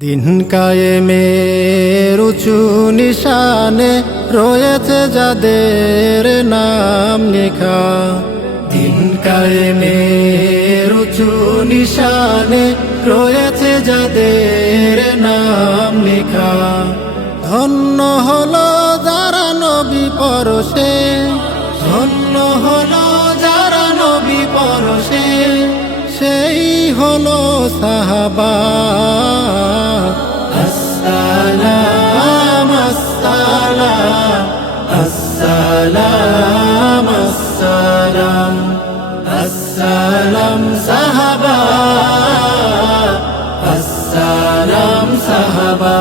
দিন কায়েমের উঁচু নিশানে রয়েছে যাদের নাম লেখা। দিন কায়েমের উঁচু নিশানে রয়েছে যাদের নাম লেখা। ধন্য হলো যারা নবী পরশে, ধন্য হলো যারা নবী পরশে, সেই হলো সাহাবা। আসসালাম আসসালাম আসসালাম আসসালাম আসসালাম সাহাবা, আসসালাম সাহাবা।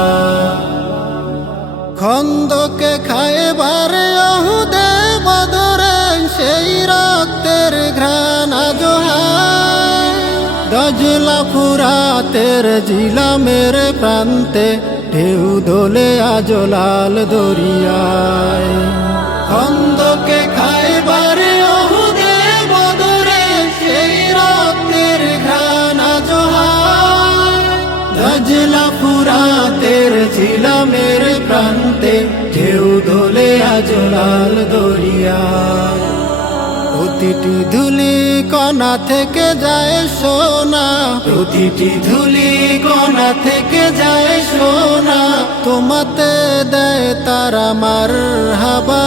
খন্দকে খায়বার ইহুদে বদরে সেই রক্তের ঘ্রাণ জোহার। দজলা ফুরাতের জিলামের প্রান্তে ঢেউ দোলে আজ লাল দরিয়ায়। খন্দকে খায়বার ইহুদে বদরে সেই রক্তের ঘ্রাণ জোহার। দজলা ফুরাতের জিলামের প্রান্তে ঢেউ দোলে আজ লাল দরিয়ায়। প্রতিটি ধুলি কণা থেকে যায় সোনা, প্রতিটি ধুলি কণা থেকে যায় সোনা। তোমাতে দেয় তারা মারহাবা।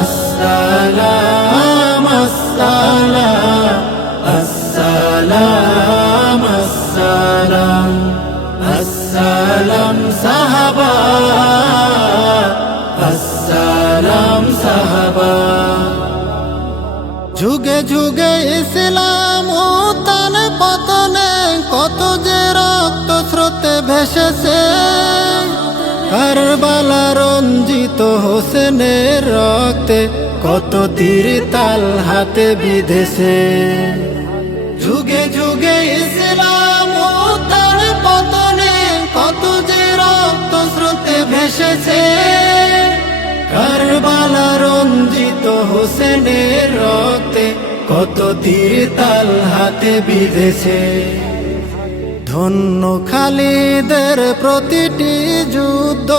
আসসালাম আসসালাম আসসালাম আসসালাম আসসালাম সাহাবা, আসসালাম সাহাবা। যুগে যুগে ইসলাম উত্থান পতনে কত যে রক্ত স্রোতে ভেসেছে। কারবালা রঞ্জিত হোসেনের রক্তে কত তীর তাল হাতে বিঁধেছে। যুগে যুগে ইসলাম উত্থান পতনে কত যে রক্ত স্রোতে ভেসেছে। কারবালা রঞ্জিত হোসেনের রক্তে কত তীর তাল হাতে বিঁধেছে। ধন্য খালিদের প্রতিটি যুদ্ধ,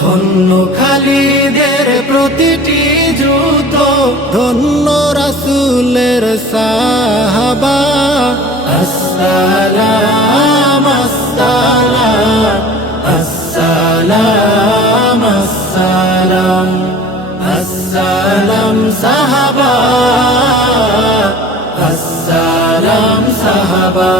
ধন্য খালিদের প্রতিটি যুদ্ধ। ধন্য রাসূলের সাহাবা। আসসালাম আসসালাম আসসালাম আসসালাম আসসালাম সাহাবা, আসসালাম সাহাবা।